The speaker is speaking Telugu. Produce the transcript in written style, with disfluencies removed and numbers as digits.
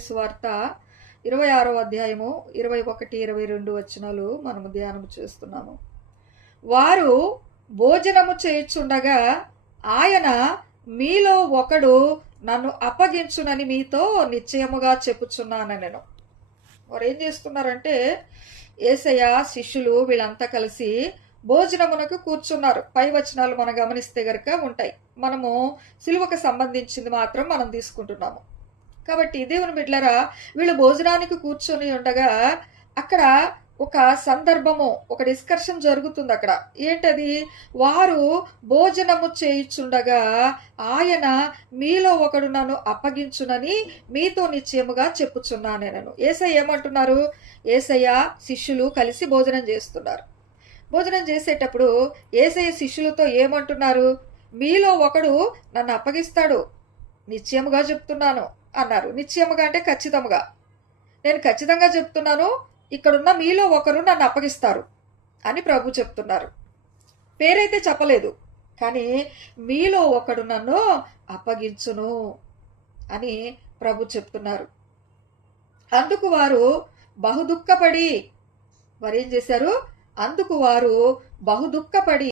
సువార్త 26వ అధ్యాయము 21, 22 వచనాలు మనము ధ్యానం చేస్తున్నాము. వారు భోజనము చేయుచుండగా ఆయన, మీలో ఒకడు నన్ను అప్పగించునని మీతో నిశ్చయముగా చెప్పుచున్నానెను. వారు ఏం చేస్తున్నారంటే, యేసయ్య శిష్యులు వీళ్ళంతా కలిసి భోజనమునకు కూర్చున్నారు. పై వచనాలు మనం గమనిస్తే గనక ఉంటాయి. మనము సిలువకు సంబంధించింది మాత్రం మనం తీసుకుంటున్నాము. కాబట్టి దేవుని బిడ్డలారా, వీళ్ళు భోజనానికి కూర్చొని ఉండగా అక్కడ ఒక సందర్భము, ఒక డిస్కషన్ జరుగుతుంది. అక్కడ ఏంటది? వారు భోజనము చేయుచుండగా ఆయన, మీలో ఒకడు నన్ను అప్పగించునని మీతో నిశ్చయముగా చెప్పుచున్నాను. యేసయ్య ఏమంటున్నారు? యేసయ్య శిష్యులు కలిసి భోజనం చేస్తున్నారు. భోజనం చేసేటప్పుడు యేసయ్య శిష్యులతో ఏమంటున్నారు? మీలో ఒకడు నన్ను అప్పగిస్తాడు, నిశ్చయముగా చెప్తున్నాను అన్నారు. నిశ్చయముగా అంటే ఖచ్చితంగా, నేను ఖచ్చితంగా చెప్తున్నాను, ఇక్కడున్న మీలో ఒకరు నన్ను అప్పగిస్తారు అని ప్రభు చెప్తున్నారు. పేరైతే చెప్పలేదు, కానీ మీలో ఒకడు నన్ను అప్పగించును అని ప్రభు చెప్తున్నారు. అందుకు వారు బహుదుఃఖపడి, వారేం చేశారు? అందుకు వారు బహుదుఃఖపడి